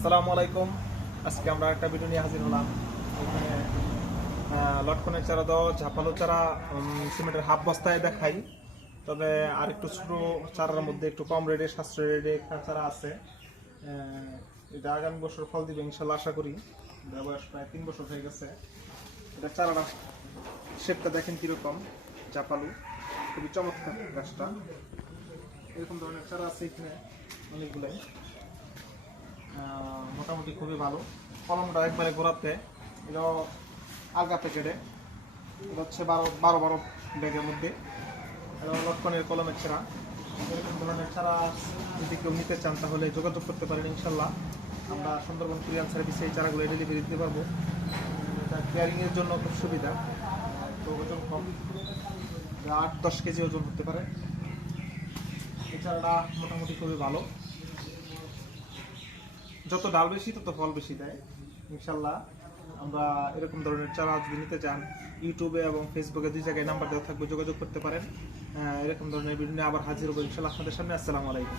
আসসালামু আলাইকুম। আজকে আমরা একটা ভিডিও নিয়ে হাজির হলাম। এখানে লটকনের চারা দাও, ঝাপালো চারা সিমেন্টের হাফ বস্তায় দেখাই। তবে আর একটু ছোট চারার মধ্যে একটু কম রেটে সাশ্রয় রেটে একটা চারা আছে। এটা আগামী বছর ফল দিবে ইনশাল্লাহ আশা করি। বয়স প্রায় 3 বছর হয়ে গেছে। এটা চারাটা শেপটা দেখেন কিরকম, ঝাপালু খুবই চমৎকার গাছটা। এরকম ধরনের চারা আছে এখানে অনেকগুলাই। মোটামুটি খুবই ভালো। কলমটা একবারে গোড়াতে, এটা আলগা প্যাকেটে, এটা হচ্ছে 12 ব্যাগের মধ্যে। এটা লটকনের কলমের চারা। এরকম ধরনের চারা যদি কেউ নিতে চান তাহলে যোগাযোগ করতে পারেন ইনশাল্লাহ। আমরা সুন্দরবন কুরিয়ার সার্ভিসে এই চারাগুলো ডেলিভারি দিতে পারবো। এটা কেয়ারিংয়ের জন্য খুব সুবিধা। তো ওজন কম, 8-10 কেজি ওজন হতে পারে। এই চারাটা মোটামুটি খুবই ভালো। যত ডাল বেশি তত ফল বেশি দেয় ইনশাল্লাহ। আমরা এরকম ধরনের চারা যদি নিতে চান, ইউটিউবে এবং ফেসবুকে 2 জায়গায় নাম্বার দেওয়া থাকবে, যোগাযোগ করতে পারেন। এরকম ধরনের ভিডিও নিয়ে আবার হাজির হবো ইনশাল্লাহ আপনাদের সামনে। আসসালামু আলাইকুম।